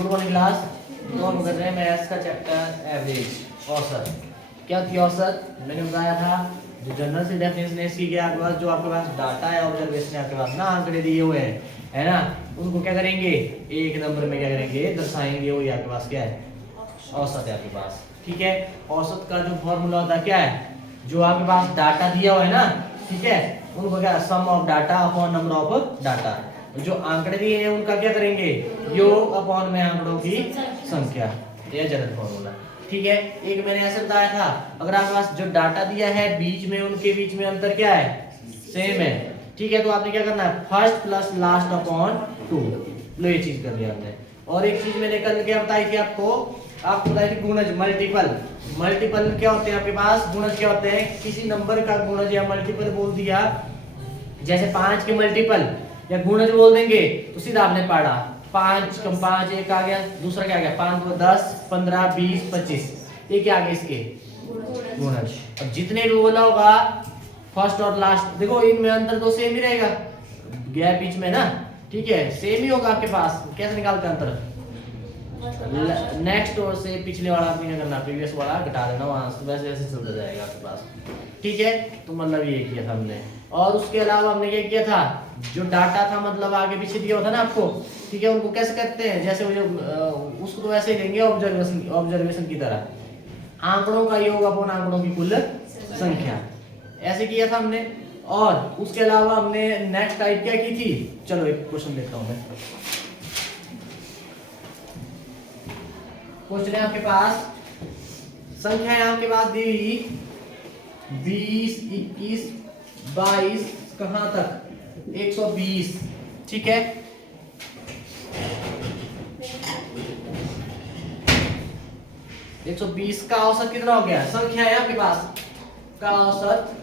Good morning class. तो हम कर रहे हैं मैथ्स का चैप्टर एवरेज औसत। क्या थी औसत? मैंने बताया था जो जनरल से डेफिनेशन है इसकी, क्या आपके पास जो आपके पास डाटा है, ऑब्जर्वेशन है आपके पास ना, आंकड़े दिए हुए हैं है ना, उनको क्या करेंगे एक नंबर में क्या करेंगे दर्शाएंगे, वही आपके पास क्या है औसत है आपके पास। ठीक है, औसत का जो फॉर्मूला होता है क्या है, जो आपके पास डाटा दिया हुआ है ना, ठीक है, उनको क्या sum of data upon number of data, जो आंकड़े दिए हैं उनका क्या करेंगे योग अपॉन में आंकड़ों की संख्या, यह जनरल फॉर्मूला। ठीक है, एक मैंने ऐसे बताया था, अगर आपके पास जो डाटा दिया है बीच में उनके बीच में अंतर क्या है सेम है, ठीक है, तो आपने क्या करना है फर्स्ट प्लस लास्ट अपॉन 2, लो ये चीज कर दिया आपने। और एक चीज मैंने कल क्या बताई थी आपको बताई थी गुणज मल्टीपल। मल्टीपल क्या होते हैं आपके पास, गुणज क्या होते हैं, किसी नंबर का गुणज या मल्टीपल बोल दिया, जैसे 5 के मल्टीपल या गुणज बोल देंगे तो सीधा आपने पढ़ा 5 कम 5 एक आ गया, दूसरा क्या आ गया 5 को 10 15 20 25, ये क्या आ गया इसके गुणज। अब जितने भी बोला होगा फर्स्ट और लास्ट, देखो इनमें अंतर तो सेम ही रहेगा, गैप बीच में ना, ठीक है सेम ही होगा आपके पास। कैसे निकालते हैं अंतर, नेक्स्ट और से पिछले वाला आपने क्या करना प्रीवियस वाला घटा देना, वहां से वैसे वैसे चलता जाएगा आपके पास। ठीक है, तो मतलब ये किया था हमने। और उसके अलावा हमने क्या किया था, जो डाटा था मतलब आगे पीछे दिया होता ना आपको, ठीक है, उनको कैसे करते हैं, जैसे वो जो उसको तो वैसे ही लेंगे ऑब्जर्वेशन की तरह, आंकड़ों का योग अपॉन आंकड़ों की कुल संख्या, ऐसे किया था हमने। और उसके अलावा हमने नेक्स्ट टाइप क्या की थी, चलो एक क्वेश्चन देखता हूं मैं। क्वेश्चन है आपके पास, संख्या है आपके पास दी 20 21 22 कहां तक 120, ठीक है, 120 का औसत कितना हो गया, संख्या है आपके पास का औसत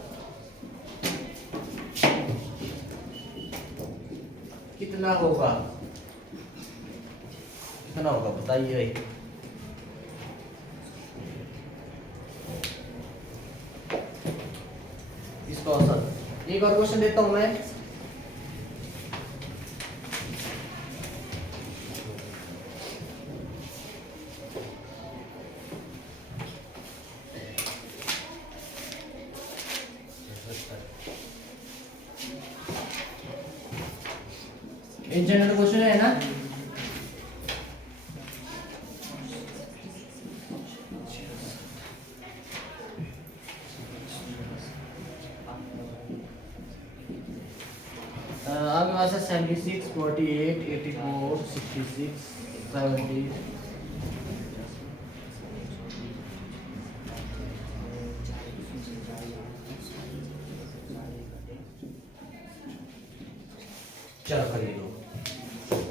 कितना होगा, कितना होगा बताइए। इसका औसत, एक और क्वेश्चन देता हूं मैं, जनरल क्वेश्चन है ना, आपके पास है 76 48 84 66 70, चलो करिए लो,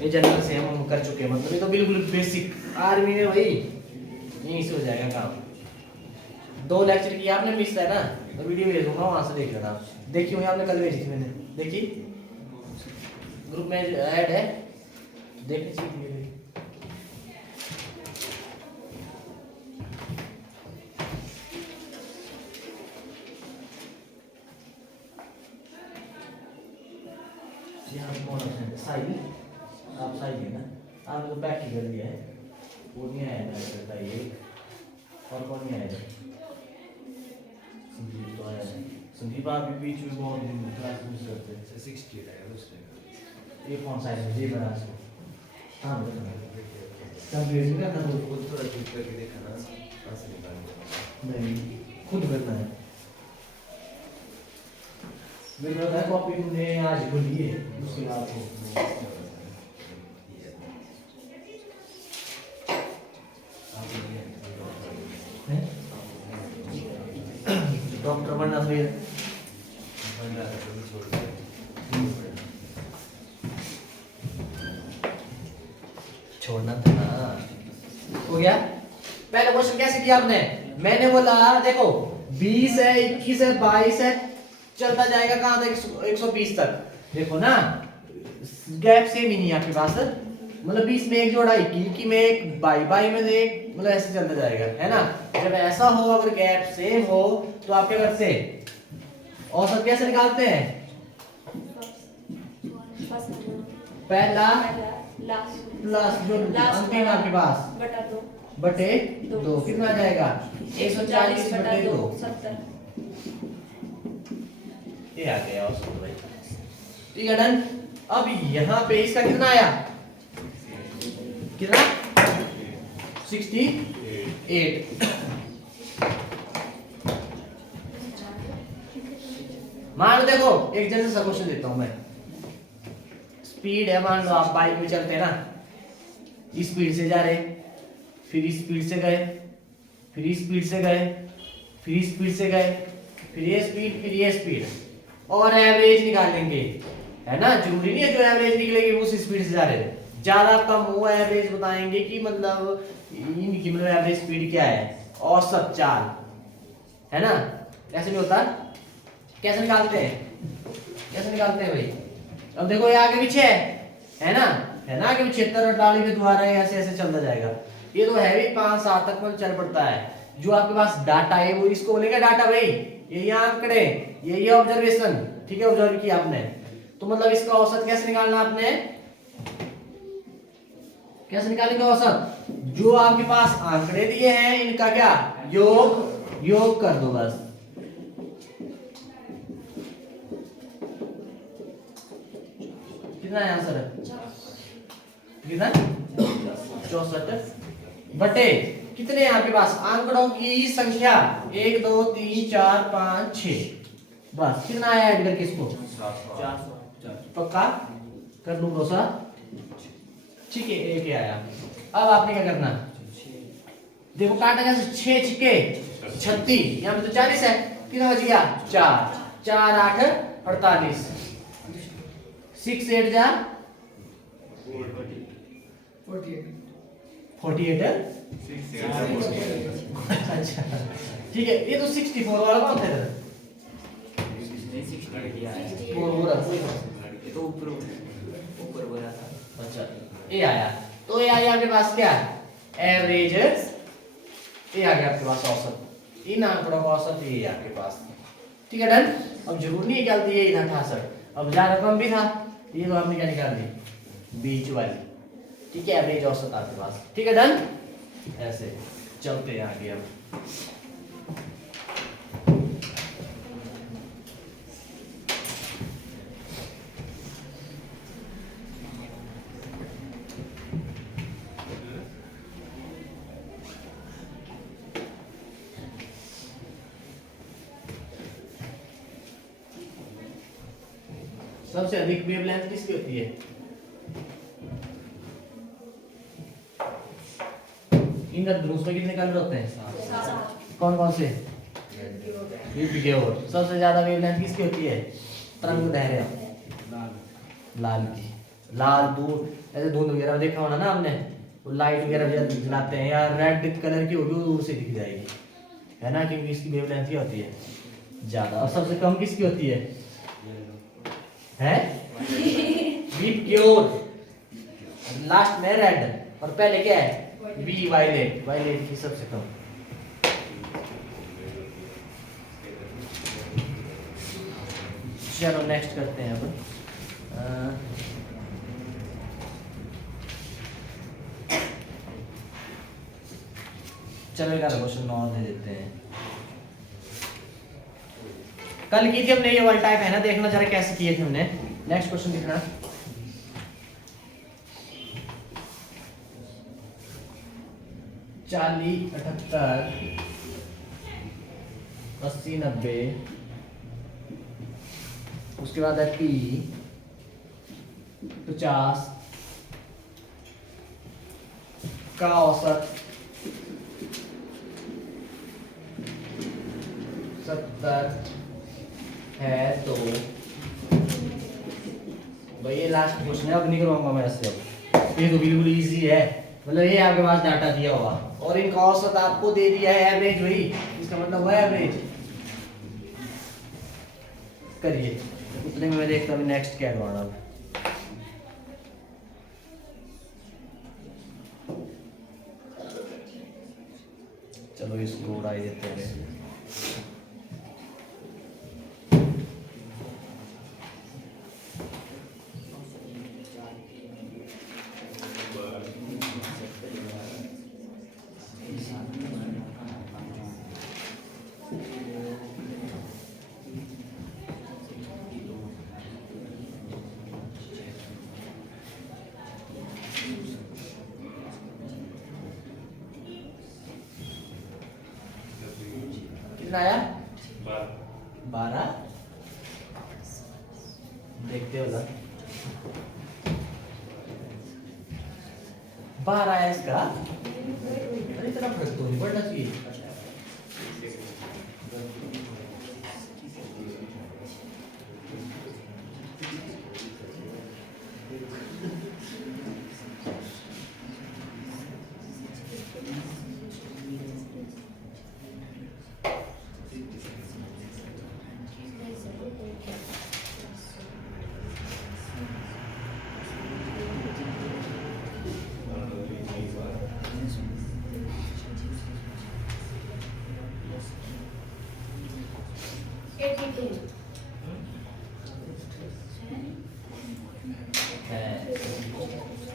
ये जनरल से हम कर चुके हैं, मतलब ये तो बिल्कुल बेसिक आर्मी में भाई यहीं से हो जाएगा काम। 2 लेक्चर किया आपने मिस है ना, तो वीडियो भेज दूंगा वहां से देख लेना। देखी हुई आपने कल भेजी थी मैंने, देखी ग्रुप में ऐड है, देखनी चाहिए। साइड आप साइड है ना, आपने तो बैक ही कर दिया है, वो नहीं आया ना बताइए, और कौन नहीं आएगा, संदीप तो आया है, संदीप आप भी बीच में बहुत क्लास मिस करते हैं, 60 है उसने, ये कौन सा है ये बना इसको, हाँ सब भेज दिया था, तो खुद थोड़ा चेक करके देखा ना, ऐसे निकाल नहीं खुद करना है, मेरे को है कॉपी तुमने आज बोली है उसके बाद को डॉक्टर बनना तो छोड़ना था ना, हो गया। पहले क्वेश्चन कैसे किया आपने, मैंने बोला देखो 20 है 21 है 22 है, चलता जाएगा कहां तक 120 तक, देखो ना गैप सेम ही नहीं आपके पास, मतलब 20 में एक जोड़ा 21 में एक 22 में एक, मतलब ऐसे चलता जाएगा है ना। जब ऐसा हो अगर गैप सेम हो तो आप क्या करते हैं, औसत कैसे निकालते हैं, पहला प्लस जो अंतिम आपके पास बटे 2 कितना आ जाएगा 140 बटे 2 70। ये आ गया औसत भाई। ठीक है डन। अब यहाँ पे इसका कितना आया कितना 68। मान लो देखो एक जैसे सा क्वेश्चन देता हूं मैं। स्पीड है, मान लो आप बाइक में चलते हैं ना, इस स्पीड से जा रहे, फिर इस स्पीड से गए, फिर इस स्पीड से गए, फिर इस स्पीड से गए, फिर ये स्पीड और एवरेज निकालेंगे, है ना। जरूरी नहीं है जो एवरेज निकलेगी वो उस स्पीड से जा रहे थे, ज्यादा कम वो एवरेज बताएंगे कि मतलब इनकी मतलब एवरेज स्पीड क्या है, औसत चाल, है ना। ऐसे नहीं होता। कैसे निकालते हैं भाई। अब देखो ये आगे पीछे है ना, आगे पीछे ट्राली पे धुआ रहे हैं, ऐसे ऐसे चलता जाएगा। ये तो है भी 5-7 तक मतलब चल पड़ता है। जो आपके पास डाटा है वो इसको बोलेगा डाटा भाई, ये आंकड़े, ये ऑब्जर्वेशन, ठीक है, ऑब्जर्व किया आपने, तो मतलब इसका औसत कैसे निकालना आपने, कैसे निकालेंगे औसत। जो आपके पास आंकड़े दिए हैं इनका क्या योग कर दो बस। कितना है आंसर, कितना 64 बटे कितने हैं आपके पास आंकड़ों की संख्या 1 2 3 4 5 6, बस कितना आया ऐड करके इसको 400। पक्का कर लूं भरोसा, ठीक है। एक आया। अब आपने क्या करना, देखो काटा कैसे 6 छिके 36, यहाँ पे तो 40 है, कितना बच गया 4 4 8 48, 6 8 जा 48 है। अच्छा ठीक है, ये तो 64 वाला कौन था इधर, तो ऊपर बोला था। अच्छा ये आया, तो ये आया आपके पास क्या एवरेज, ये आ गया आपके पास औसत, इन आंकड़ों का औसत ये आपके पास, ठीक है डन। अब जरूर नहीं निकाल दिए इधर 68, अब ज्यादा कम भी था, ये तो हमने क्या निकाल दी बीच वाली, ठीक है, एवरेज औसत आपके पास, ठीक है डन। ऐसे चलते हैं आगे। अब सबसे अधिक वेवलेंथ किसकी होती है, इन ध्रुव में कितने कलर होते हैं, कौन कौन से, और सबसे ज्यादा वेवलेंथ किसकी होती है, तरंग दैर्घ्य लाल की, लाल दूर ऐसे धुंध वगैरह देखा होना ना आपने, वो लाइट वगैरह जलाते हैं या रेड कलर की होगी वो दूर से दिख जाएगी, है ना, क्योंकि इसकी वेवलेंथ ही होती है ज्यादा। और सबसे कम किसकी होती है प्योर, लास्ट में रेड और पहले क्या है बी वायलेट, वायलेट की सबसे कम। चलो नेक्स्ट करते हैं अब। चलो एक क्वेश्चन और दे देते हैं। कल की थी हमने ये वन टाइप, है ना, देखना जरा कैसे किए थे हमने। नेक्स्ट क्वेश्चन दिखना, चालीस 78 80 90, उसके बाद है P 50 का औसत 70 है, तो भाई ये लास्ट क्वेश्चन है, अब नहीं करवाऊंगा मैं ऐसे। अब ये तो बिल्कुल इजी है, मतलब ये आपके पास डाटा दिया हुआ और इनका औसत आपको दे दिया है एवरेज, वही इसका मतलब वो एवरेज करिए। उतने में मैं देखता हूँ नेक्स्ट क्या करवाना। चलो इसको उड़ा ही देते हैं। कितना आया 12 देखते हो ना 12 आया इसका। अरे इतना फर्क तो नहीं पड़ना चाहिए।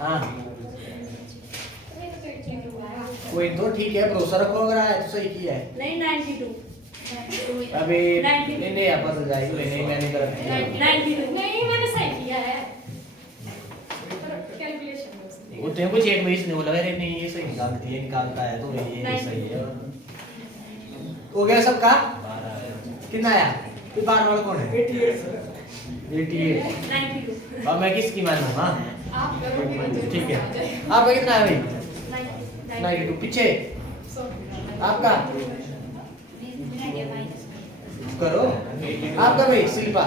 हाँ कोई तो ठीक है, भरोसा रखो, अगर आया तो सही किया है। नहीं 92 अभी नहीं आपस में जाएगी, नहीं मैं नहीं कर 92 नहीं मैंने सही किया है कैलकुलेशन। वो तेरे को चेक में इसने बोला अरे नहीं ये सही निकालती है, निकालता है तो ये नहीं सही है। हो गया सबका? कितना आया? फिर बार वाला कौन है? 88 92 अब मैं किसकी मानूं? हाँ आप ठीक है। आपका कितना है भाई? 92। पीछे आपका करो, आपका भाई शिल्पा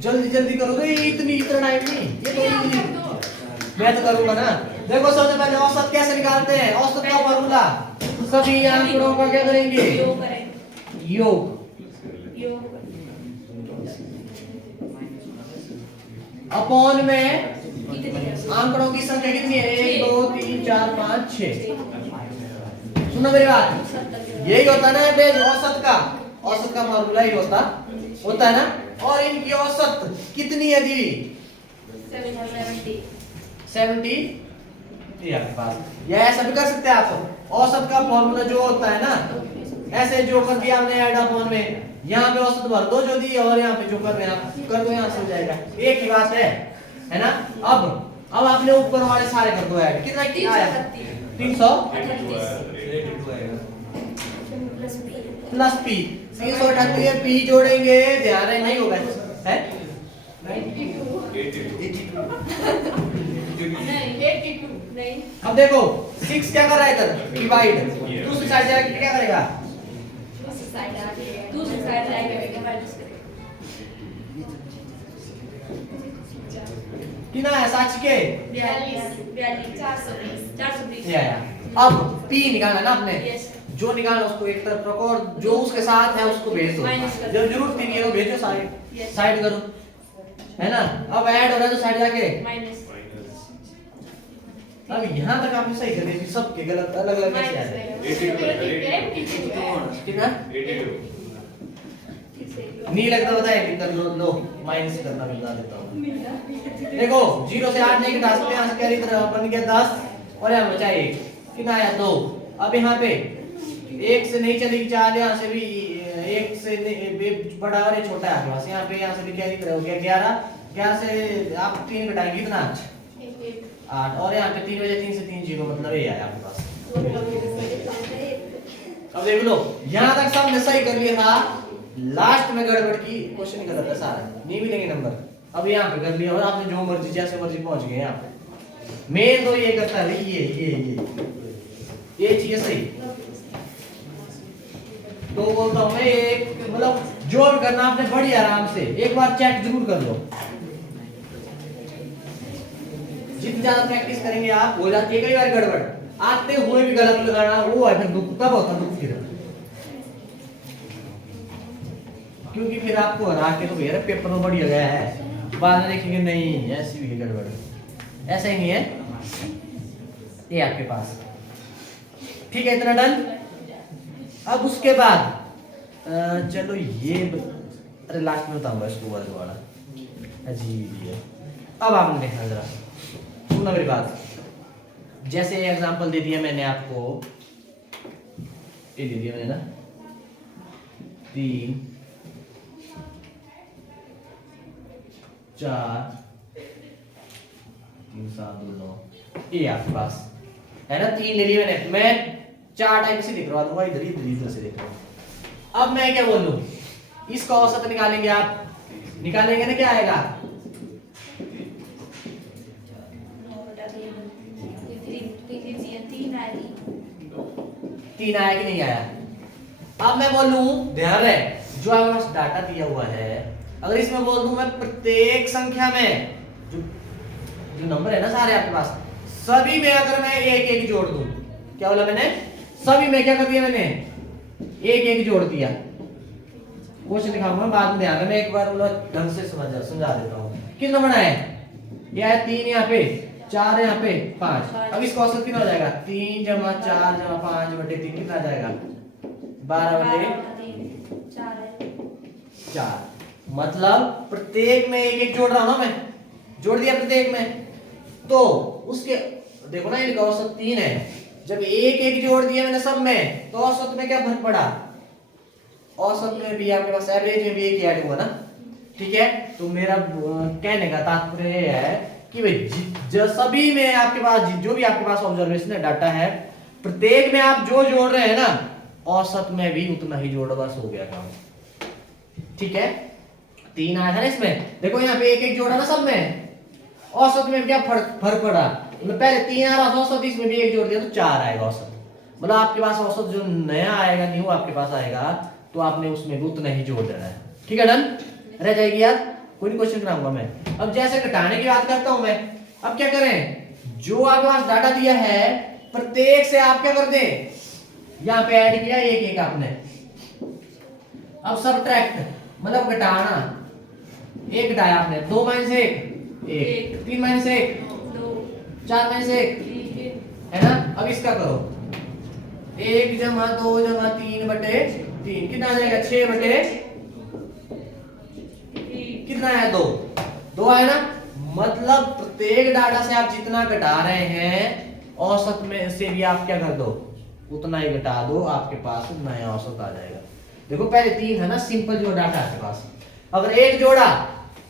जल्दी जल्दी करो भाई, इतना टाइम नहीं, ये तो इजी मैं तो करूंगा ना। देखो सबसे पहले औसत कैसे निकालते हैं? औसत का फॉर्मूला सभी आंकड़ों का क्या करेंगे? योग। अपॉन में आंकड़ों की संख्या कितनी है? 1 2 3 4 5 6। सुनो मेरी बात, यही होता है ना एवरेज, औसत का। औसत का फॉर्मूला ही होता है ना। और इनकी औसत कितनी है दी? 70 ये आपके पास। या ऐसा भी कर सकते हैं आप, औसत का फॉर्मूला जो होता है ना, ऐसे जो कर दिया हमने ऐड अपॉन में, यहाँ पे औसत भर दो जो दी और यहाँ पे जो कर रहे हैं कर दो, यहाँ से हो जाएगा। एक ही बात है ना। अब आपने ऊपर वाले सारे कर दो ऐड। कितना आया? 338 प्लस पी। 338 पी जोड़ेंगे, ध्यान है नहीं होगा है 82 नहीं। अब देखो 6 क्या कर रहा है इधर? डिवाइड। दूसरी साइड जाके क्या करेगा? दूसरी साइड जाएगा माइनस करेगा। कितना है साच के? 42 420 या अब p निकालना ना आपने। Yes. जो निकालना उसको एक तरफ रखो और जो उसके साथ है उसको भेज दो। Minus कर दो। जब जरूरत नहीं है वो भेजो साइड। Yes. साइड करो, है ना। अब ऐड हो रहा है तो साइड जाके माइनस अब यहाँ तक आपने सही कर दिया, सबके गलत अलग अलग कैसे आ रहे? कितना नहीं लगता बताए कि कर लो माइनस करना बता देता हूँ। देखो 0 से 8 नहीं घटा सकते, यहाँ से कैरी तरह बन गया 10 और यहाँ बचा 1। कितना आया? 2। अब यहाँ पे 1 से नहीं चलेगी 4, यहाँ से भी 1 से बड़ा और ये छोटा है आपके पास। यहाँ पे यहाँ से भी कैरी तरह हो गया 11। 11 से आप 3 घटाएंगे कितना? 8। और यहाँ पे 3 बजे 3 से 3 0 मतलब ये आया आपके पास। अब देख लो यहाँ तक सब ने सही कर लिया था, लास्ट में गड़बड़ की क्वेश्चन गलत है सारा, नहीं मिलेंगे नंबर। अब यहाँ पे कर लिया और आपने जो मर्जी जैसे मर्जी पहुंच गए यहाँ पे। मेन तो ये करता है ये चीज सही। तो बोलता हूँ मैं एक मतलब जो भी करना आपने बड़ी आराम से एक बार चेक जरूर कर लो। जितनी ज्यादा प्रैक्टिस करेंगे आप हो जाती है कई बार गड़बड़, आते हुए भी गलत लगाना वो है फिर दुख, तब होता दुख फिर। क्योंकि फिर आपको हरा के तो भैया पेपर में बढ़िया गया है, बाद में देखेंगे नहीं ऐसी भी है गड़बड़। ऐसा ही नहीं है ये आपके पास। ठीक है इतना डन। अब उसके बाद चलो ये अरे लास्ट में बताऊंगा इसको वाला अजीब ही है। अब आपने देखना जरा सुनना मेरी बात। जैसे एग्जांपल दे दिया मैंने आपको, ये दे दिया मैंने ना 3 4 3 7 2 9 ये आपके पास है ना। 3 ले लिए मैंने, मैं 4 टाइम से दिख रहा दूंगा, इधर से देख रहा हूँ अब मैं क्या बोलूं, इसका औसत निकालेंगे, आप निकालेंगे ना, क्या आएगा? 3 आया कि नहीं आया? अब मैं बोलूं, ध्यान रहे, जो आपके पास डाटा दिया हुआ है, अगर इसमें बोल दूं मैं प्रत्येक संख्या में जो नंबर है ना सारे आपके पास, सभी में अगर मैं एक एक जोड़ दूं, क्या बोला मैंने? सभी में क्या कर दिया मैंने? एक एक जोड़ दिया। क्वेश्चन दिखाऊंगा बाद में, ध्यान में एक बार ढंग से समझा देता हूँ। कितना बना है? यह है 3 यहाँ पे, 4 यहाँ पे, 5। अब इसका औसत कितना हो जाएगा? 3 जमा 4 जमा 5 बटे 3 कितना आ जाएगा? 12 बटे 4। मतलब प्रत्येक में एक एक जोड़ रहा हूं ना मैं, जोड़ दिया प्रत्येक में, तो उसके देखो ना, इनका औसत 3 है। जब एक एक जोड़ दिया मैंने सब में, तो औसत में क्या फर्क पड़ा? औसत में भी आपके पास, एवरेज में भी एक ही ऐड हुआ ना, ठीक है। तो मेरा कहने का तात्पर्य है कि भाई सभी में आपके पास जो भी आपके पास ऑब्जर्वेशन है, डाटा है, प्रत्येक में आप जो जोड़ रहे हैं ना, औसत में भी उतना ही जोड़, बस हो गया काम, ठीक है। 3 आया था ना इसमें, देखो यहाँ पे एक एक जोड़ा ना सब में, औसत में क्या फर्क पड़ा? मैं पहले 3 आ रहा था औसत, इसमें भी एक जोड़ दिया तो 4 आएगा औसत। मतलब आपके पास औसत जो नया आएगा, न्यू आपके पास आएगा, तो आपने उसमें भी उतना ही जोड़ देना है, ठीक है। डन रह जाएगी याद, कोई नहीं क्वेश्चन कराऊंगा मैं। अब जैसे घटाने की बात करता हूं मैं, अब क्या करें, जो आपके पास डाटा दिया है प्रत्येक से आप क्या कर दें, यहाँ पे ऐड किया एक एक आपने, अब सबट्रैक्ट मतलब घटाना, एक घटाया आपने, 2 माइनस 1 3 माइनस 1 2 4 माइनस 1 है ना। अब इसका करो, 1 जमा 2 जमा 3 बटे 3 कितना आ जाएगा? 6 बटे कितना है? 2 आया ना। मतलब प्रत्येक डाटा से आप जितना घटा रहे हैं, औसत में से भी आप क्या कर दो, उतना ही घटा दो, आपके पास नया औसत आ जाएगा। देखो पहले 3 है ना, सिंपल जो डाटा है आपके पास, अगर एक जोड़ा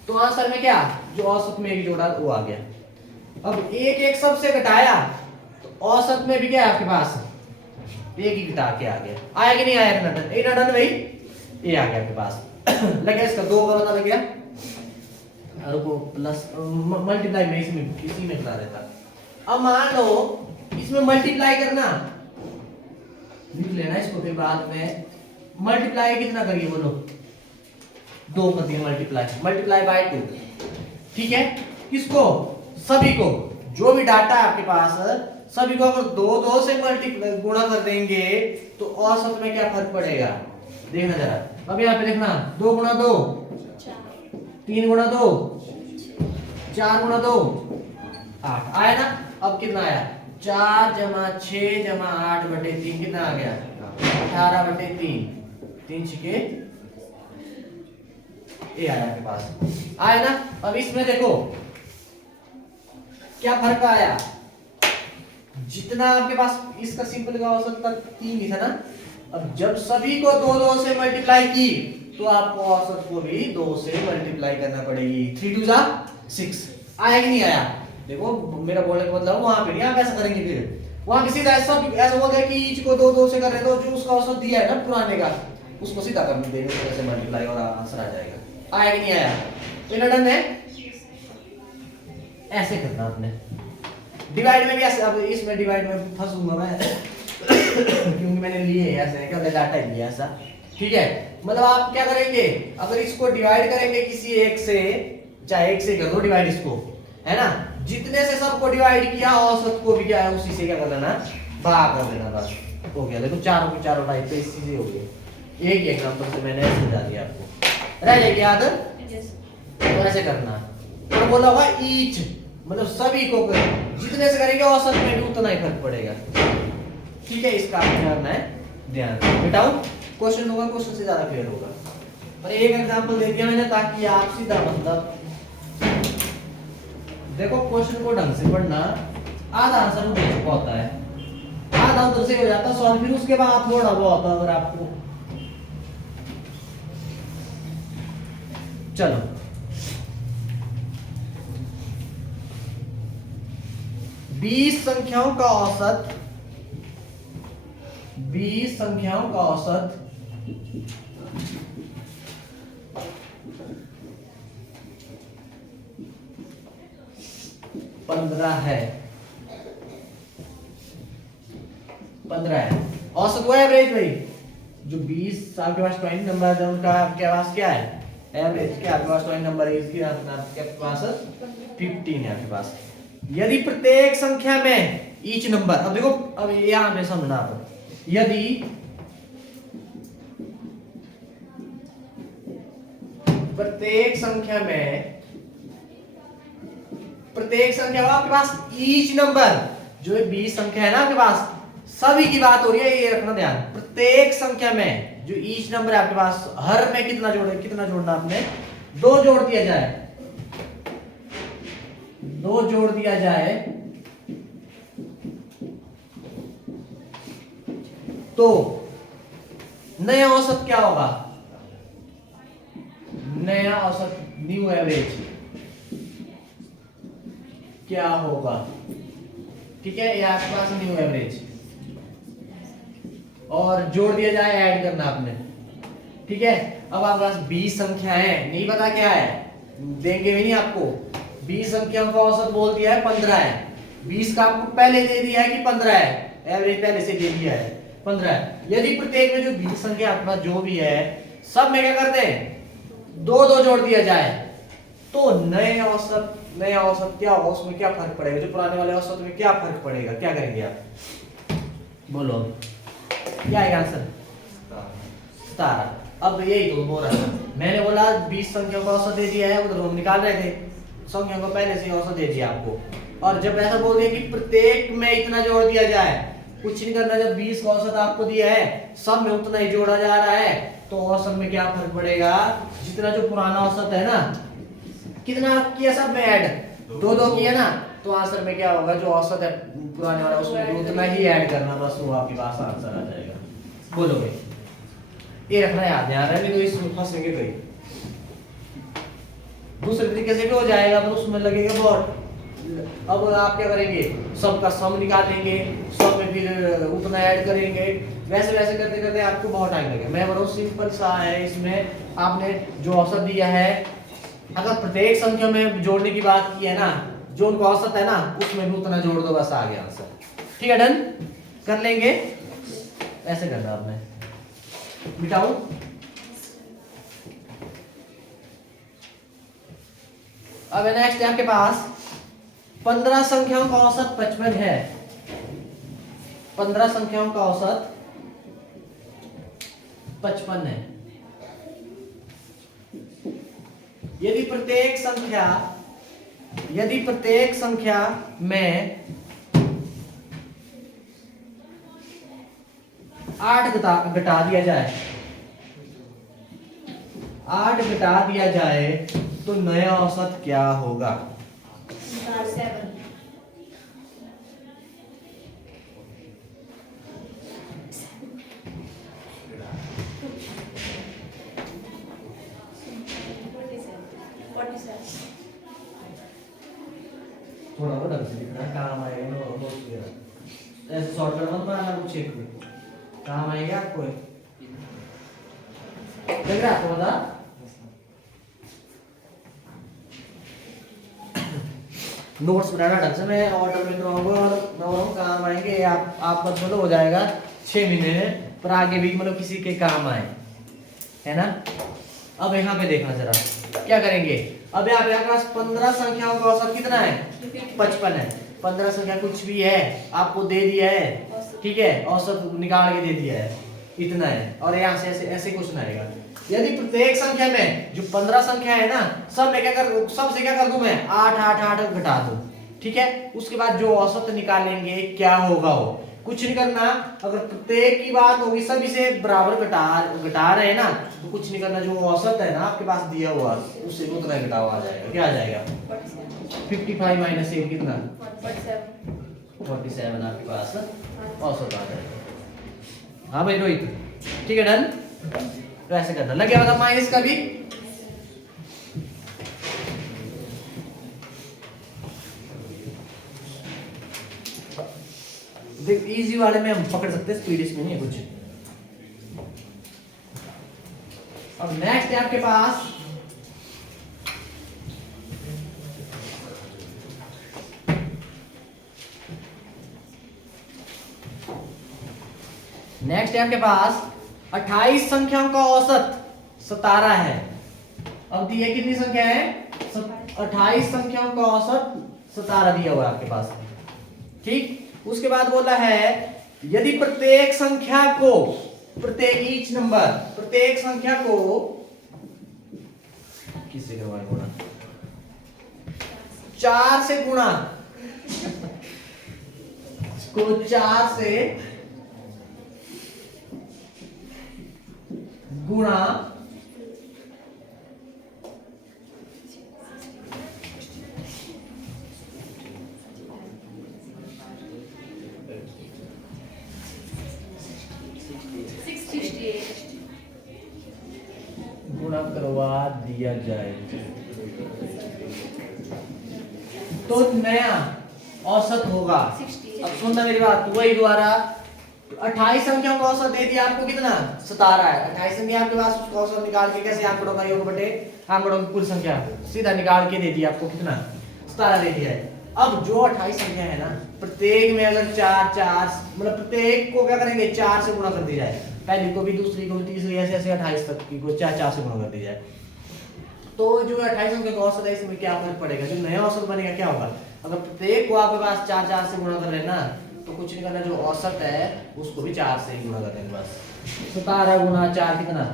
तो आंसर में क्या, जो औसत में एक जोड़ा वो आ गया। अब एक एक सबसे घटाया तो औसत में भी क्या है आपके पास, एक ही घटा के आ गया। आया कि नहीं आया? डन भाई, ये आ गया आपके पास। लगे इसका 2 का पता लग गया। रुको, प्लस मल्टीप्लाई में इसमें इसी में करा देता। अब मान लो इसमें मल्टीप्लाई करना, लिख लेना इसको, फिर बाद में मल्टीप्लाई कितना करिए बोलो, 2 कर दिया मल्टीप्लाई बाय 2, ठीक है। किसको? सभी को, जो भी डाटा है आपके पास सभी को अगर 2 से मल्टीप्लाई गुणा कर देंगे तो औसत में क्या फर्क पड़ेगा, देखना जरा। अब यहाँ पे देखना, 2 गुणा 2 3 गुणा 2 4 गुणा 2 8 आया ना। अब कितना आया? 4 जमा 6 जमा 8 बटे 3 कितना आ गया? 18 बटे 3 छिके ये आया आपके पास, आया ना। अब इसमें देखो क्या फर्क आया, जितना आपके पास इसका सिंपल का औसत तक 3 ही था ना। अब जब सभी को 2 से मल्टीप्लाई की तो आपको औसत को भी 2 से मल्टीप्लाई करना पड़ेगी। 3 2 जा 6 आया कि नहीं आया? देखो मेरा बोलने का मतलब वहां पे नहीं आप ऐसा करेंगे, फिर वहां किसी ऐसा हो गया कि ईच को 2 से कर रहे तो जो उसका औसत दिया है ना पुराने का, उसको सीधा कर देंगे, तो से मल्टीप्लाई और आंसर आ जाएगा। आया कि नहीं आया? तो डन है। ऐसे करना आपने, डिवाइड में भी ऐसे। अब इसमें डिवाइड में फंसूंगा मैं क्योंकि मैंने लिए ऐसे, क्या डाटा लिया ऐसा, ठीक है। मतलब आप क्या करेंगे, अगर इसको डिवाइड करेंगे किसी एक से, चाहे एक से कर दो डिवाइड इसको, है ना, जितने से सबको डिवाइड किया औसत को भी क्या है उसी से क्या कर लेना, भाग कर देना, बस हो गया। देखो चारों के चारों टाइप पे इसी से हो गए। एक एग्जांपल से मैंने समझा दिया आपको, रह जाएगी याद। तो ऐसे करना, तो बोला हुआ ईच मतलब सभी को जितने से करेंगे औसत में भी उतना ही फर्क पड़ेगा, ठीक है। इसका आपको करना है ध्यान। बेटाओ क्वेश्चन होगा, क्वेश्चन से ज्यादा क्लियर होगा। और एक एग्जांपल दे दिया मैंने ताकि आप सीधा मतलब देखो क्वेश्चन को ढंग से पढ़ना, आधा आंसर उधर से होता है, आधा उधर से हो जाता है सॉल्व, फिर उसके बाद थोड़ा बहुत अगर आपको चलो 20 संख्याओं का औसत पंद्रह है, 15 है। औसत वो एवरेज भाई, जो 20 आपके पास 20 नंबर है उनका आपके पास क्या है एवरेज, क्या आपके पास 20 नंबर है, इसकी आपके पास 15 है आपके पास। यदि प्रत्येक संख्या में ईच नंबर, अब देखो अब यहां पे समझना आप, यदि प्रत्येक संख्या में, प्रत्येक संख्या हो आपके पास ईच नंबर, जो 20 संख्या है ना आपके पास, सभी की बात हो रही है, ये रखना ध्यान। प्रत्येक संख्या में जो ईच नंबर है आपके पास, हर में कितना जोड़े, कितना जोड़ना आपने, 2 जोड़ दिया जाए, 2 जोड़ दिया जाए तो नया औसत क्या होगा, नया औसत न्यू एवरेज क्या होगा, ठीक है, ये आपके पास न्यू एवरेज। और जोड़ दिया जाए, ऐड करना आपने, ठीक है। अब आपके पास 20 संख्या है, नहीं पता क्या है, देंगे भी नहीं आपको, 20 संख्याओं का औसत बोल दिया है 15 है, 20 का आपको पहले दे दिया है कि 15 है, एवरेज पहले से दे दिया है 15 है। यदि प्रत्येक में जो 20 संख्या आपके पास जो भी है, सब में क्या करते हैं, 2 जोड़ दिया जाए तो नए औसत, नया औसत क्या होगा, उसमें क्या फर्क पड़ेगा, जो पुराने वाले औसत में क्या फर्क पड़ेगा, क्या करेंगे आप, बोलो क्या है आंसर, 17। अब यही तो बोल रहा था, मैंने बोला 20 संख्याओं का औसत दे दिया है, उधर हम निकाल रहे थे, संख्याओं को पहले से औसत दे दिया आपको, और जब ऐसा बोल दिया कि प्रत्येक में इतना जोड़ दिया जाए, कुछ नहीं करना, जब 20 का औसत आपको दिया है, सब में उतना ही जोड़ा जा रहा है, तो औसत में क्या फर्क पड़ेगा, जितना जो पुराना औसत है ना, कितना किया सब में ऐड, 2 किया ना, तो आंसर में क्या होगा, जो औसत है पुराने वाला उसमें उतना ही ऐड करना, बस वो आपके पास आंसर आ जाएगा। बोलो भाई, ये रखना याद, ध्यान रहे, नहीं तो इसमें फंसेंगे भाई। दूसरे तरीके से भी हो जाएगा, पर उसमें लगेगा बहुत। अब आप क्या करेंगे, सबका सम निकालेंगे, सब में फिर उतना ऐड करेंगे, वैसे वैसे करते करते आपको बहुत टाइम लगेगा। मैं बोल रहा हूँ सिंपल सा है, इसमें आपने जो औसत दिया है, अगर प्रत्येक संख्या में जोड़ने की बात की है ना, जो उनका औसत है ना, उसमें भी उतना जोड़ दो, बस आ गया आंसर, ठीक है, डन कर लेंगे, ऐसे करना आपने, मिटाओ। अब नेक्स्ट है आपके पास 15 संख्याओं का औसत 55 है, 15 संख्याओं का औसत 55 है। यदि प्रत्येक संख्या में 8 घटा दिया जाए, 8 घटा दिया जाए तो नया औसत क्या होगा, 7। थोड़ा बहुत ढंग से लिखना, काम आएगा ना, बहुत क्लियर, ऐसे शॉर्टकट मत बनाना, कुछ एक काम आएगा आपको, लग रहा है आपको, बता नोट्स बनाना ढंग से, मैं ऑर्डर में कराऊंगा, और मैं बोलूँ काम आएंगे, आप बस बोलो हो जाएगा 6 महीने में, पर आगे भी मतलब किसी के काम आए, है ना। अब यहाँ पे देखना जरा क्या करेंगे, अब यहाँ पे आपके पास 15 संख्याओं का औसत कितना है, 55 है, 15 संख्या कुछ भी है आपको दे दिया है, ठीक है, औसत निकाल के दे दिया है, इतना है, और यहाँ से ऐसे ऐसे क्वेश्चन आएगा। यदि प्रत्येक संख्या में जो 15 संख्या है ना, सब में क्या कर, सबसे क्या कर दूं मैं, 8 8 8 घटा दूं, ठीक है। उसके बाद जो औसत निकालेंगे क्या होगा, वो कुछ नहीं करना, अगर प्रत्येक की बात होगी, सभी से बराबर घटा रहे हैं ना, तो कुछ नहीं करना, जो औसत है ना आपके पास दिया हुआ, उससे उतना घटाव आ जाएगा, क्या आ जाएगा, 55 माइनस 8 कितना, 47 आपके पास औसत आ जाएगा। हाँ भाई रोहित, ठीक है, डन, तो ऐसे करना लग गया, मतलब माइनस का भी देख, इजी वाले में हम पकड़ सकते हैं, स्पीड इसमें नहीं है कुछ। अब नेक्स्ट है आपके पास नेक्स्ट है आपके पास 28 संख्याओं का औसत 17 है। अब दिए कितनी संख्या है? 28 संख्याओं का औसत 17 दिया हुआ है आपके पास। ठीक, उसके बाद बोला है यदि प्रत्येक संख्या को प्रत्येक संख्या को किससे करवाएं गुणा 4 से गुणा को 4 से गुणा गुणा करवा दिया जाए तो नया औसत होगा। अब सुनना मेरी बात, वही द्वारा 28 संख्याओं का औसत दे दिया आपको कितना 17 है। 28 संख्या आपके पास, उसका औसत निकाल के कैसे आंकड़ों का योग बटे आंकड़ों की कुल संख्या सीधा निकाल के दे दिया आपको कितना 17 दे दिया है। अब जो 28 संख्या है ना, प्रत्येक में अगर 4 मतलब प्रत्येक को क्या करेंगे 4 से गुणा कर दी जाए, पहली को भी दूसरी को भी तीसरी ऐसे ऐसे 28 तक की को 4 से गुणा कर दी जाए, तो जो 28 संख्या का औसत है इसमें क्या फर्क पड़ेगा? जो नया औसत बनेगा क्या होगा? अगर प्रत्येक को आपके पास 4 से गुणा कर रहे हैं ना, तो कुछ नहीं करना, जो औसत है उसको भी 4 से ही गुणा कर देंगे बस। 17 गुणा 4 कितना?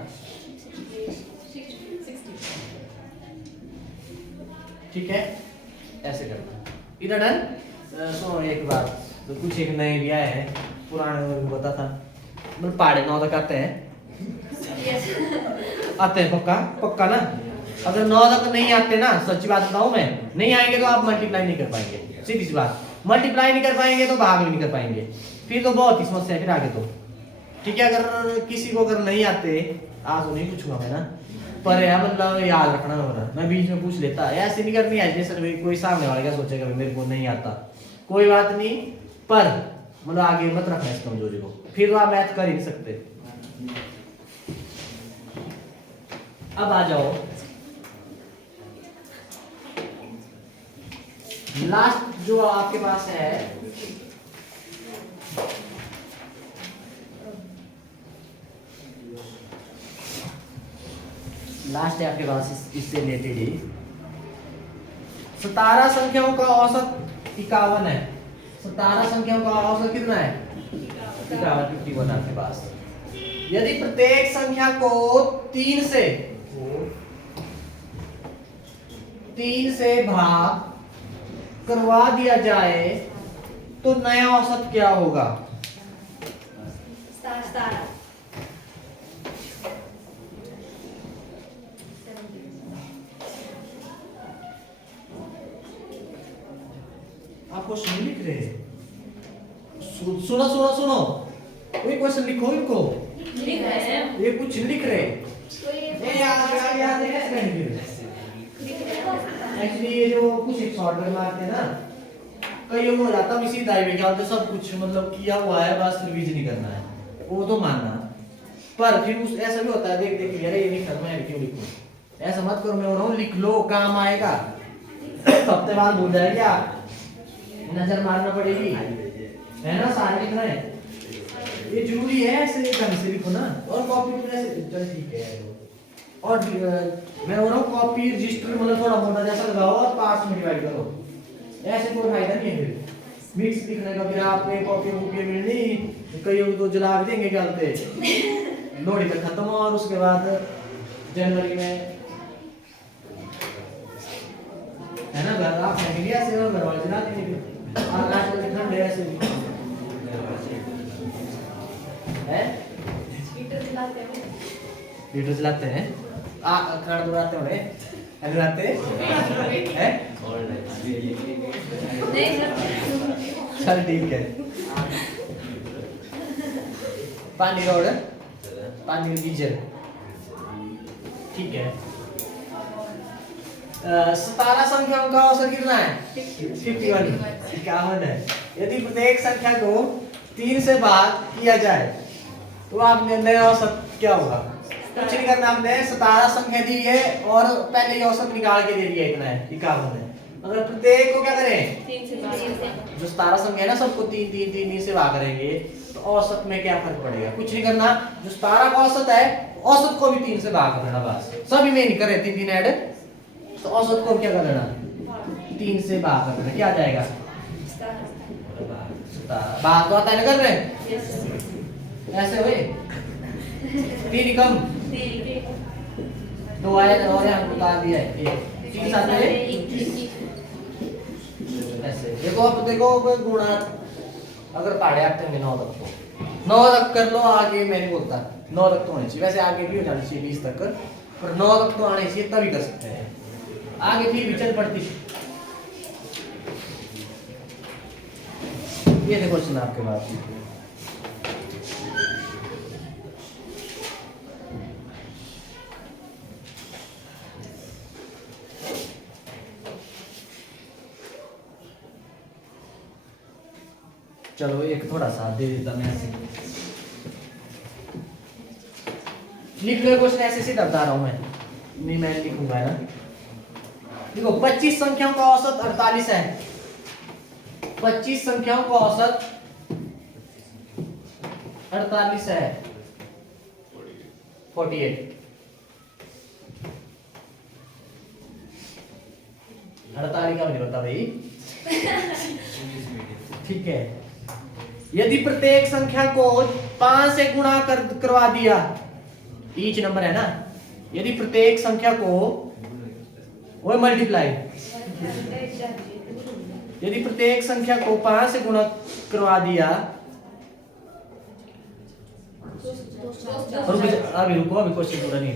ठीक है, ऐसे करना। इधर डन। सुनो एक बात, तो कुछ एक नए भी आए हैं, पुराने में भी पता था, मतलब पहाड़े 9 तक आते हैं आते हैं पक्का ना। अगर 9 तक नहीं आते ना, सच्ची बात बताऊं मैं, नहीं आएंगे तो आप मल्टीप्लाई नहीं कर पाएंगे, सीधी सी बात। मल्टीप्लाई नहीं कर पाएंगे तो भाग भी नहीं कर पाएंगे, फिर तो बहुत ही समस्या है फिर आगे तो। ठीक है, अगर किसी को अगर नहीं आते, आज तो नहीं पूछूंगा मैं ना, पर यार मतलब याद रखना होगा, मैं बीच में पूछ लेता, ऐसे नहीं करनी है जैसे कोई सामने वाला क्या सोचेगा मेरे को नहीं आता, कोई बात नहीं, पर मतलब आगे मत रखना इस कमजोरी को, फिर आप मैथ कर ही नहीं सकते। अब आ जाओ लास्ट जो आपके पास है, लास्ट है आपके पास इससे रिलेटेड ही 17 संख्याओं का औसत 51 है। 17 संख्याओं का औसत कितना है? 51 आपके पास। यदि प्रत्येक संख्या को 3 से भाग करवा दिया जाए तो नया औसत क्या होगा? आप क्वेश्चन लिख रहे हैं? सुनो सुनो सुनो, कोई क्वेश्चन लिखो इनको, लिख रहे हैं, ये कुछ लिख रहे हैं। एक्चुअली ये जो कुछ एक शॉर्टकट मारते हैं ना, कईयों को हो जाता है इसी दायरे क्या होता है, सब कुछ मतलब किया हुआ है, बस रिवीजन नहीं करना है, वो तो मानना, पर फिर उस ऐसा भी होता है देख देख अरे ये नहीं करना है क्यों लिखूं, ऐसा मत करो, मैं बोल रहा हूँ लिख लो, काम आएगा। हफ्ते बाद भूल जाएगी आप, नजर मारना पड़ेगी, है ना, सारे लिखना है, ये जरूरी है, ऐसे ढंग से लिखो ना, और कॉपी में ऐसे चल ठीक है। और मैं बोल रहा हूँ कॉपी रजिस्टर मतलब थोड़ा मोटा जैसा लगाओ और पार्ट्स में डिवाइड करो, ऐसे कोई फायदा नहीं है फिर मिक्स लिखने का, फिर आप एक कॉपी मिलनी, कईयों को जला देंगे क्या बोलते, लोहड़ी तक खत्म, और उसके बाद जनवरी में है ना घर आप फेंकेंगे ऐसे, और घर वाले जला देंगे, आकाश में ठंड है ऐसे है, हीटर चलाते हैं, खाना बनाते होंगे, बनाते हैं, चल ठीक है। पानी रोड, पानी गीजर, ठीक है। 17 संख्याओं का औसत कितना है? 51 है। यदि प्रत्येक संख्या को 3 से भाग किया जाए तो आप नया औसत क्या होगा? कुछ नहीं करना, हमने 17 संख्या दी है और पहले ही औसत निकाल के दे दिया, इतना है 51 है। अगर प्रत्येक को क्या करें, 3 से भाग। जो 17 संख्या है ना सबको 3 3 3 से भाग करेंगे तो औसत में क्या फर्क पड़ेगा, कुछ नहीं करना। जो 17 का औसत है औसत को भी 3 से भाग कर देना, बस सभी में नहीं करे 3 3 ऐड, तो औसत को क्या कर देना 3 से भाग कर देना, क्या आ जाएगा 17। बात तो आता है ना कर रहे हैं यस सर। ऐसे हुए 3 कम 2 आए और यहाँ निकाल दिया है 1 3 साथ में ऐसे। देखो अब देखो गुणा, अगर पढ़े आते हैं 9 तक तो 9 तक कर लो, आगे मैं नहीं बोलता 9 तक तो होने चाहिए, वैसे आगे भी हो जाना चाहिए 20 तक कर, पर 9 तक तो आने चाहिए तभी कर सकते हैं, आगे फिर भी चल पड़ती। ये देखो क्वेश्चन आपके पास, चलो एक थोड़ा सा दे देता मैं ऐसे लिख लो क्वेश्चन, ऐसे सीधा बता रहा हूं मैं, नहीं मैं लिखूंगा ना। देखो 25 संख्याओं का औसत 48 है, 25 संख्याओं का औसत 48 है 48 48 का नहीं बता भाई ठीक है। यदि प्रत्येक संख्या को 5 से गुणा करवा दिया, ईच नंबर है ना, यदि प्रत्येक संख्या को वो मल्टीप्लाई, यदि प्रत्येक संख्या को 5 से गुणा करवा दिया, अभी रुको अभी क्वेश्चन पूरा नहीं,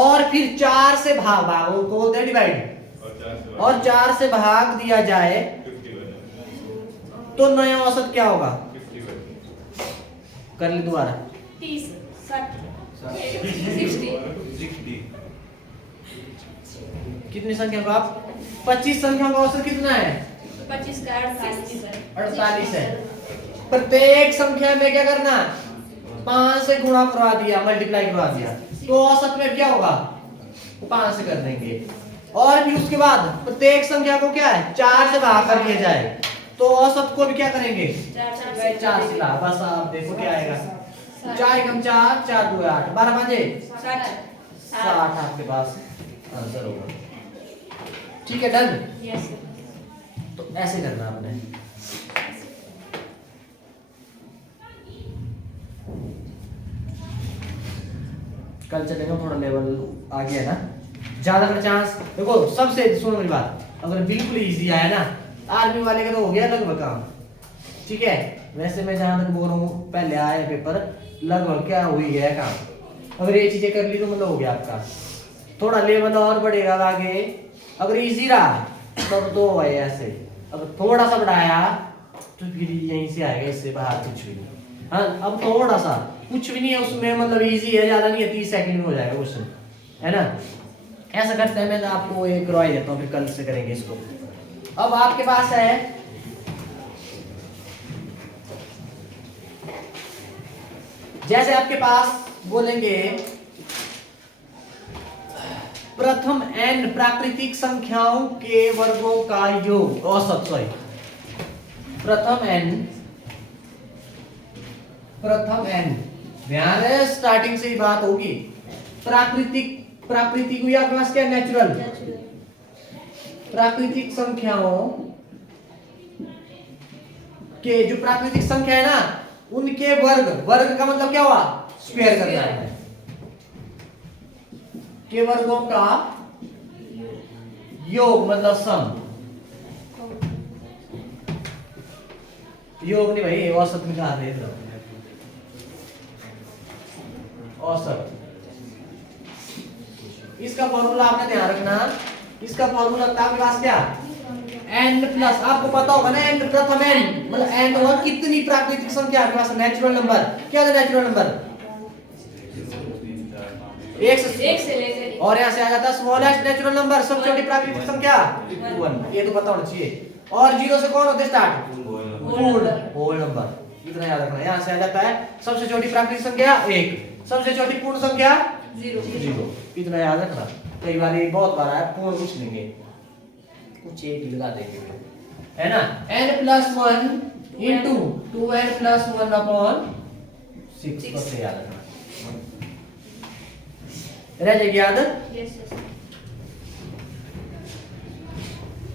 और फिर 4 से भाग को बोलते हैं डिवाइड, और 4 से भाग दिया जाए तो नया औसत क्या होगा, कर ले दोबारा 30 60 कितनी संख्या का आप 25 संख्या का औसत कितना है 25 का 48 है। प्रत्येक संख्या में क्या करना 5 से गुणा करवा दिया, मल्टीप्लाई करवा दिया, तो औसत में क्या होगा 5 से कर देंगे, और फिर उसके बाद प्रत्येक संख्या को क्या है 4 से भाग कर दिया जाए तो औसत को भी क्या करेंगे 4 से ला, बस आप देखो क्या आएगा 4 कम 4 4 2 8 12 5 60 आपके पास आंसर होगा। ठीक है डन। यस तो ऐसे करना आपने, कल चलेगा थोड़ा लेवल आ गया ना, ज्यादा का चांस। देखो सबसे सुनो मेरी बात, अगर बिल्कुल इजी आया ना, आर्मी वाले का तो हो गया लगभग काम, ठीक है। वैसे मैं जहां तक बोल रहा हूँ पहले आया पेपर लगभग क्या हो ही गया काम, अगर ये चीजें कर ली तो मतलब हो गया आपका, थोड़ा लेवल और बढ़ेगा आगे। अगर इजी रहा तब तो है ऐसे, अगर थोड़ा सा बढ़ाया तो फिर यहीं से आएगा, इससे बाहर कुछ भी नहीं। हाँ अब थोड़ा सा कुछ भी नहीं है उसमें, मतलब इजी है, ज्यादा नहीं है, 30 सेकंड में हो जाएगा क्वेश्चन, है ना। ऐसा करते हैं, मैं आपको एक करवाई देता हूँ, फिर कल से करेंगे इसको। अब आपके पास है जैसे आपके पास बोलेंगे प्रथम n प्राकृतिक संख्याओं के वर्गों का योग, औसत सॉरी, प्रथम n ध्यान है स्टार्टिंग से ही बात होगी। प्राकृतिक हुई आपके पास क्या नेचुरल, प्राकृतिक संख्याओं के जो प्राकृतिक संख्या है ना उनके वर्ग का मतलब क्या हुआ स्क्वायर करना है, के वर्गों का योग मतलब सम, योग नहीं भाई औसत निकाल रहे थे, औसत। इसका फॉर्मूला आपने ध्यान रखना, इसका फॉर्मूला था आपके पास क्या n प्लस, आपको पता होगा ना n प्रथम n मतलब n और कितनी प्राकृतिक संख्या आपके पास नेचुरल नंबर, क्या था नेचुरल नंबर 1 से लेकर, और यहाँ से आ जाता स्मॉलेस्ट नेचुरल नंबर सबसे छोटी प्राकृतिक संख्या 1, ये तो पता होना चाहिए। और 0 से कौन होते स्टार्ट होल नंबर, इतना याद रखना। यहाँ से आ जाता है सबसे छोटी प्राकृतिक संख्या 1, सबसे छोटी पूर्ण संख्या जीरो। जीरो। इतना याद रखना, कई बार ये बहुत बार आया, पूर्ण पूछ लेंगे, कुछ एक लगा देंगे, है ना। n+1 into 2n+1/6 बस याद रखना, रह जाएगी याद। Yes yes.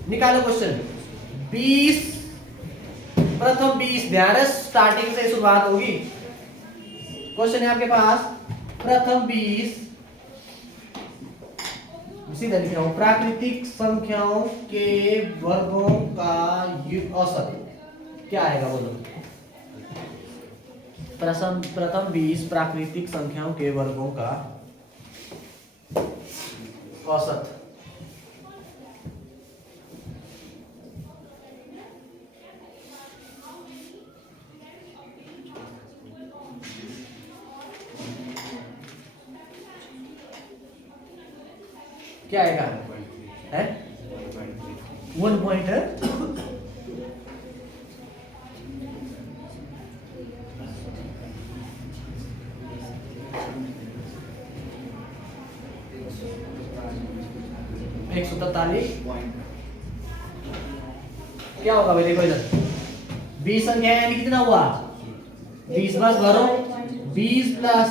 निकालो क्वेश्चन 20, प्रथम 20, ध्यान है स्टार्टिंग से शुरुआत होगी। क्वेश्चन है आपके पास प्रथम 20, सीधा लिख रहा हूं, प्राकृतिक संख्याओं के वर्गों का औसत क्या आएगा बोलो। प्रथम 20 प्राकृतिक संख्याओं के वर्गों का औसत क्या आएगा, है 1 पॉइंट है। एक 143 क्या होगा भाई, देखो इधर 20 संख्या है, यानी कितना हुआ 20 बस भरो, 20 प्लस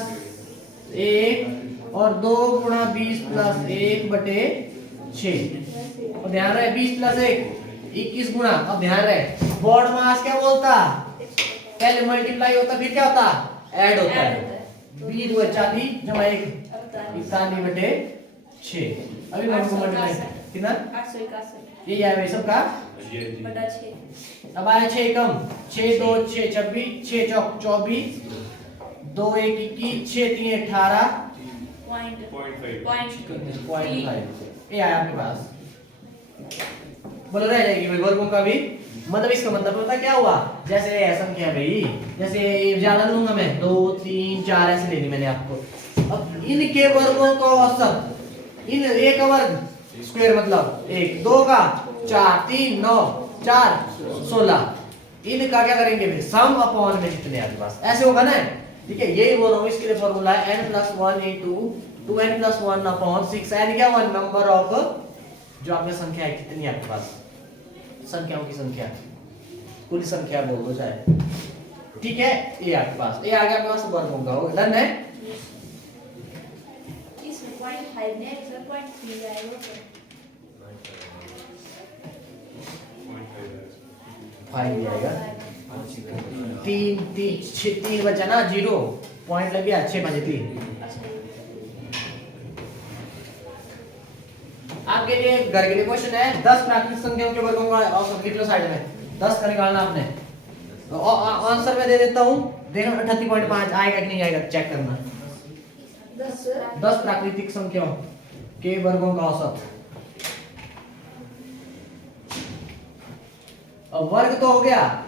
1 और 2 गुणा 20 प्लस 1/6। और ध्यान रहे 20 प्लस 1 21 गुणा। अब ध्यान रहे बोर्ड मास क्या बोलता, पहले मल्टीप्लाई होता फिर क्या होता, ऐड होता है। 20 × 40 जमा 1 41/6। अभी मैं आपको मल्टीप्लाई कितना 881 ये है भाई सबका बटा 6। अब आया 6 कम, 6 2 6 26, 6 चौक 24, 2 1 21, 6 3 18 0.5 ये आया आपके पास। बोलो रह जाएगी भाई वर्गों का भी, मतलब इसका मतलब पता क्या हुआ, जैसे ये संख्या भाई, जैसे ज्यादा लूंगा मैं 2 3 4 ऐसे लेनी मैंने आपको। अब इनके वर्गों का औसत, इन एक का वर्ग स्क्वायर मतलब 1, 2 का 4, 3 9 4 16, इनका क्या करेंगे भाई सम अपॉन में जितने आपके पास ऐसे होगा ना, ठीक है। यही बोल रहा हूँ, इसके लिए फॉर्मूला है n+1 into 2n+1/6। n क्या हुआ, नंबर ऑफ जो आपने संख्या है कितनी आपके पास, संख्याओं की संख्या, कुल संख्या बोल दो चाहे, ठीक है। ये आपके पास ये आ गया आपके पास वर्गों का, डन है। इसमें 0.5 ने सर 0.3 आएगा। 5 आएगा, 3 बचा ना, 0 पॉइंट लग गया, 6 बचे 3। आपके लिए घर के लिए क्वेश्चन है 10 प्राकृतिक संख्याओं के वर्गों का औसत लिख लो साइड में, 10 का निकालना आपने। तो आंसर मैं दे देता हूं, देखना 38.5 आएगा कि नहीं आएगा चेक करना। 10 प्राकृतिक संख्याओं के वर्गों का औसत। अब वर्ग तो हो गया,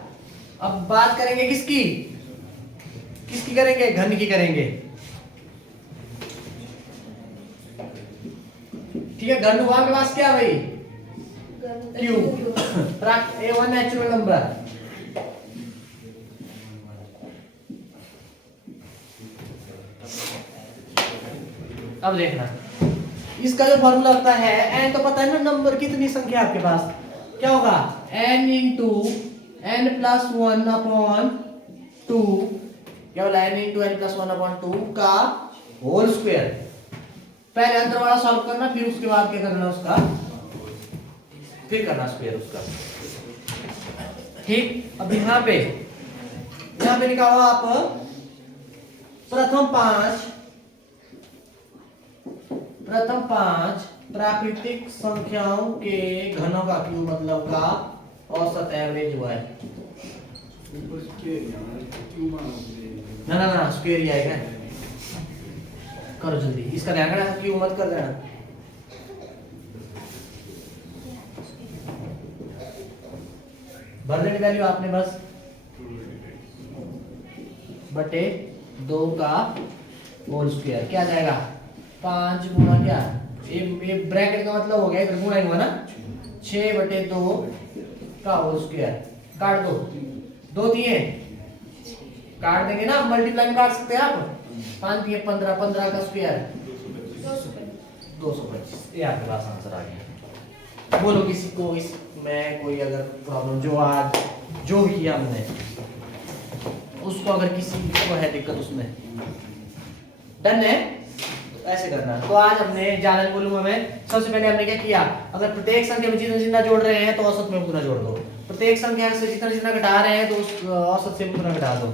अब बात करेंगे किसकी, किसकी करेंगे, घन की करेंगे, ठीक है। घन हुआ के पास क्या भाई, क्यूब। A1 नेचुरल नंबर, अब देखना इसका जो फॉर्मूला होता है, n तो पता है ना नंबर कितनी संख्या आपके पास, क्या होगा n into n+1/2, क्या बोला n into n+1/2 का होल स्क्वायर। पहले अंदर वाला सॉल्व करना, फिर उसके बाद क्या करना उसका, फिर करना स्क्वायर उसका, ठीक। अब यहाँ पे लिखा हुआ आप प्रथम 5 प्राकृतिक संख्याओं के घनों का क्यूब मतलब का औसत एवरेज हुआ है। ना स्क्वायर ही आएगा, करो जल्दी, इसका ध्यान रखना, क्यों मत कर देना। भर देनी वैल्यू आपने बस, बटे 2 का होल स्क्वायर क्या जाएगा 5 गुणा क्या, ये ब्रैकेट का मतलब हो गया इधर गुणा ही हुआ ना, 6/2 का होल स्क्वायर। काट दो, 2 दिए काट देंगे ना, मल्टीप्लाई में काट सकते हैं आप, 5 3 15, 15 का स्क्वायर 225 225। ये आपके पास आंसर आ गया। बोलो किसी को इसमें कोई अगर प्रॉब्लम जो भी किया हमने उसको अगर किसी को है दिक्कत उसमें, डन है? तो ऐसे करना। तो आज हमने ज्यादा नहीं बोलूंगा मैं। सबसे पहले हमने क्या किया, अगर प्रत्येक संख्या में जितना जितना जोड़ रहे हैं तो औसत में उतना जोड़ दो। प्रत्येक संख्या से जितना जितना घटा रहे हैं तो उस औसत से उतना घटा दो।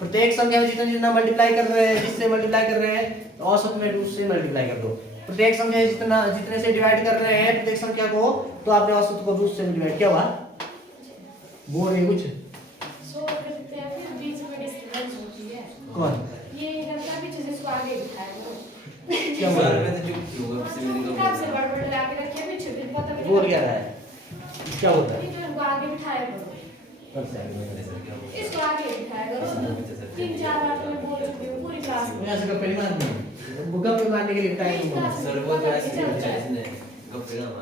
प्रत्येक संख्या में जितना जितना मल्टीप्लाई कर रहे हैं, जिससे मल्टीप्लाई कर रहे हैं तो औसत में उससे मल्टीप्लाई कर दो। प्रत्येक संख्या जितने से डिवाइड कर रहे हैं प्रत्येक संख्या को तो आपने औसत को दूसरे से डिवाइड। क्या हुआ? बोल रही कुछ? सो करते हैं फिर बीच में डिस्टर्बेंस होती है। कौन? ये लगता है पीछे से इसको आगे बिठाया करो। क्या बोल रहा है? मैं तो चुप क्यों हुआ? फिर मैंने किताब से बड़बड़ लाके रखिए पीछे फिर पता भी बोल क्या रहा है? क्या होता है? ये जो इनको आगे बिठाया करो। इसको आगे बिठाया करो। 3-4 बार तो मैं बोल चुकी हूँ पूरी क्लास में। मैं ऐसे गप्पे नहीं मारनी। वो गप्पे मारने के लिए टाइम नहीं है। सर वो तो ऐसे ही है, इसने गप्पे ना मारे।